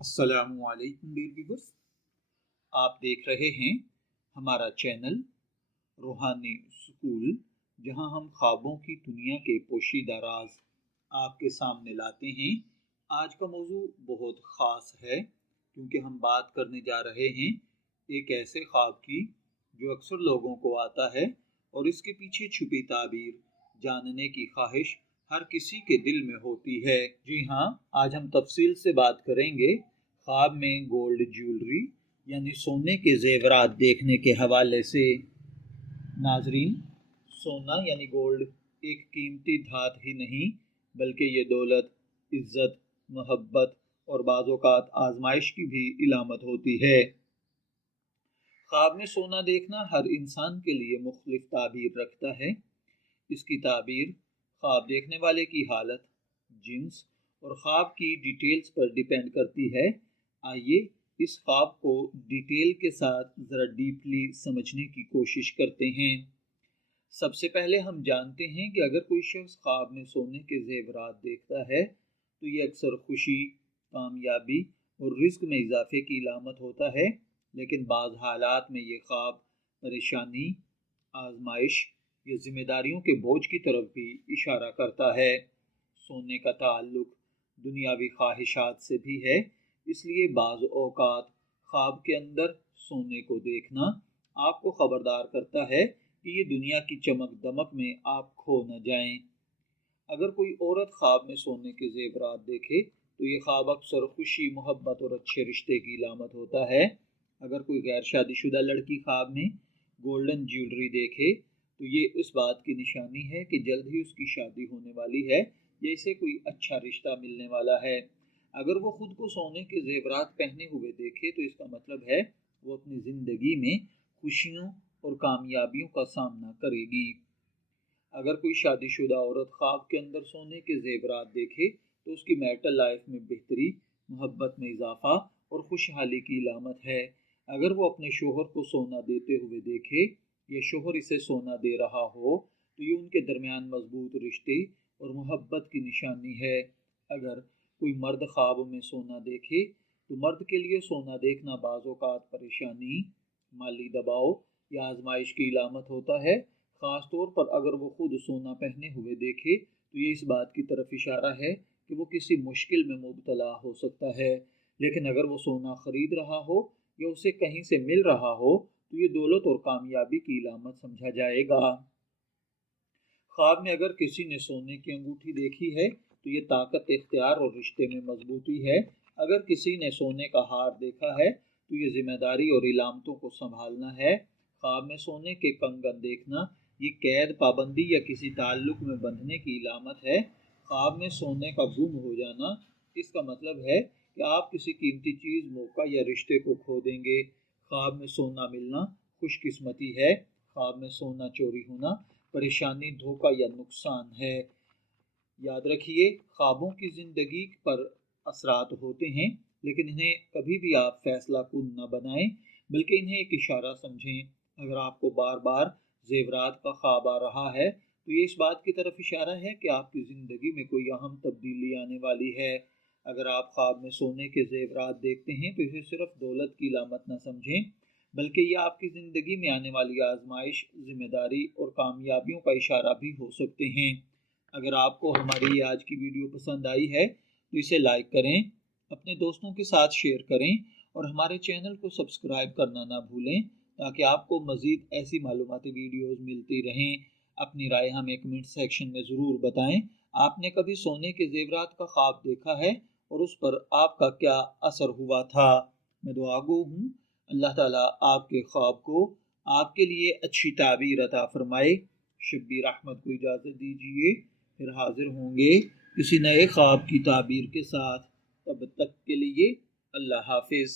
السلام علیکم dear viewers, آپ دیکھ رہے ہیں ہمارا چینل روحانی سکول، جہاں ہم خوابوں کی دنیا کے پوشیدہ راز آپ کے سامنے لاتے ہیں۔ آج کا موضوع بہت خاص ہے کیونکہ ہم بات کرنے جا رہے ہیں ایک ایسے خواب کی جو اکثر لوگوں کو آتا ہے اور اس کے پیچھے چھپی تعبیر جاننے کی خواہش ہر کسی کے دل میں ہوتی ہے۔ جی ہاں، آج ہم تفصیل سے بات کریں گے خواب میں گولڈ جیولری یعنی سونے کے زیورات دیکھنے کے حوالے سے۔ ناظرین، سونا یعنی گولڈ ایک قیمتی دھات ہی نہیں بلکہ یہ دولت، عزت، محبت اور بعض اوقات آزمائش کی بھی علامت ہوتی ہے۔ خواب میں سونا دیکھنا ہر انسان کے لیے مختلف تعبیر رکھتا ہے۔ اس کی تعبیر خواب دیکھنے والے کی حالت، جنس اور خواب کی ڈیٹیلز پر ڈیپینڈ کرتی ہے۔ آئیے اس خواب کو ڈیٹیل کے ساتھ ذرا ڈیپلی سمجھنے کی کوشش کرتے ہیں۔ سب سے پہلے ہم جانتے ہیں کہ اگر کوئی شخص خواب میں سونے کے زیورات دیکھتا ہے تو یہ اکثر خوشی، کامیابی اور رزق میں اضافے کی علامت ہوتا ہے، لیکن بعض حالات میں یہ خواب پریشانی، آزمائش یا ذمہ داریوں کے بوجھ کی طرف بھی اشارہ کرتا ہے۔ سونے کا تعلق دنیاوی خواہشات سے بھی ہے، اس لیے بعض اوقات خواب کے اندر سونے کو دیکھنا آپ کو خبردار کرتا ہے کہ یہ دنیا کی چمک دمک میں آپ کھو نہ جائیں۔ اگر کوئی عورت خواب میں سونے کے زیورات دیکھے تو یہ خواب اکثر خوشی، محبت اور اچھے رشتے کی علامت ہوتا ہے۔ اگر کوئی غیر شادی شدہ لڑکی خواب میں گولڈن جیولری دیکھے تو یہ اس بات کی نشانی ہے کہ جلد ہی اس کی شادی ہونے والی ہے یا اسے کوئی اچھا رشتہ ملنے والا ہے۔ اگر وہ خود کو سونے کے زیورات پہنے ہوئے دیکھے تو اس کا مطلب ہے وہ اپنی زندگی میں خوشیوں اور کامیابیوں کا سامنا کرے گی۔ اگر کوئی شادی شدہ عورت خواب کے اندر سونے کے زیورات دیکھے تو اس کی میرٹل لائف میں بہتری، محبت میں اضافہ اور خوشحالی کی علامت ہے۔ اگر وہ اپنے شوہر کو سونا دیتے ہوئے دیکھے یا شوہر اسے سونا دے رہا ہو تو یہ ان کے درمیان مضبوط رشتے اور محبت کی نشانی ہے۔ اگر کوئی مرد خواب میں سونا دیکھے تو مرد کے لیے سونا دیکھنا بعض اوقات پریشانی، مالی دباؤ یا آزمائش کی علامت ہوتا ہے، خاص طور پر اگر وہ خود سونا پہنے ہوئے دیکھے تو یہ اس بات کی طرف اشارہ ہے کہ وہ کسی مشکل میں مبتلا ہو سکتا ہے۔ لیکن اگر وہ سونا خرید رہا ہو یا اسے کہیں سے مل رہا ہو تو یہ دولت اور کامیابی کی علامت سمجھا جائے گا۔ خواب میں اگر کسی نے سونے کی انگوٹھی دیکھی ہے تو یہ طاقت، اختیار اور رشتے میں مضبوطی ہے۔ اگر کسی نے سونے کا ہار دیکھا ہے تو یہ ذمہ داری اور علامتوں کو سنبھالنا ہے۔ خواب میں سونے کے کنگن دیکھنا یہ قید، پابندی یا کسی تعلق میں بندھنے کی علامت ہے۔ خواب میں سونے کا گم ہو جانا اس کا مطلب ہے کہ آپ کسی قیمتی چیز، موقع یا رشتے کو کھو دیں گے۔ خواب میں سونا ملنا خوش قسمتی ہے۔ خواب میں سونا چوری ہونا پریشانی، دھوکہ یا نقصان ہے۔ یاد رکھیے، خوابوں کی زندگی پر اثرات ہوتے ہیں، لیکن انہیں کبھی بھی آپ فیصلہ کن نہ بنائیں بلکہ انہیں ایک اشارہ سمجھیں۔ اگر آپ کو بار بار زیورات کا خواب آ رہا ہے تو یہ اس بات کی طرف اشارہ ہے کہ آپ کی زندگی میں کوئی اہم تبدیلی آنے والی ہے۔ اگر آپ خواب میں سونے کے زیورات دیکھتے ہیں تو اسے صرف دولت کی علامت نہ سمجھیں بلکہ یہ آپ کی زندگی میں آنے والی آزمائش، ذمہ داری اور کامیابیوں کا اشارہ بھی ہو سکتے ہیں۔ اگر آپ کو ہماری یہ آج کی ویڈیو پسند آئی ہے تو اسے لائک کریں، اپنے دوستوں کے ساتھ شیئر کریں اور ہمارے چینل کو سبسکرائب کرنا نہ بھولیں تاکہ آپ کو مزید ایسی معلوماتی ویڈیوز ملتی رہیں۔ اپنی رائے ہمیں کمنٹ سیکشن میں ضرور بتائیں۔ آپ نے کبھی سونے کے زیورات کا خواب دیکھا ہے اور اس پر آپ کا کیا اثر ہوا تھا؟ میں دعا گو ہوں اللہ تعالیٰ آپ کے خواب کو آپ کے لیے اچھی تعبیر عطا فرمائے۔ شبیر احمد کو اجازت دیجیے، پھر حاضر ہوں گے کسی نئے خواب کی تعبیر کے ساتھ۔ تب تک کے لیے اللہ حافظ۔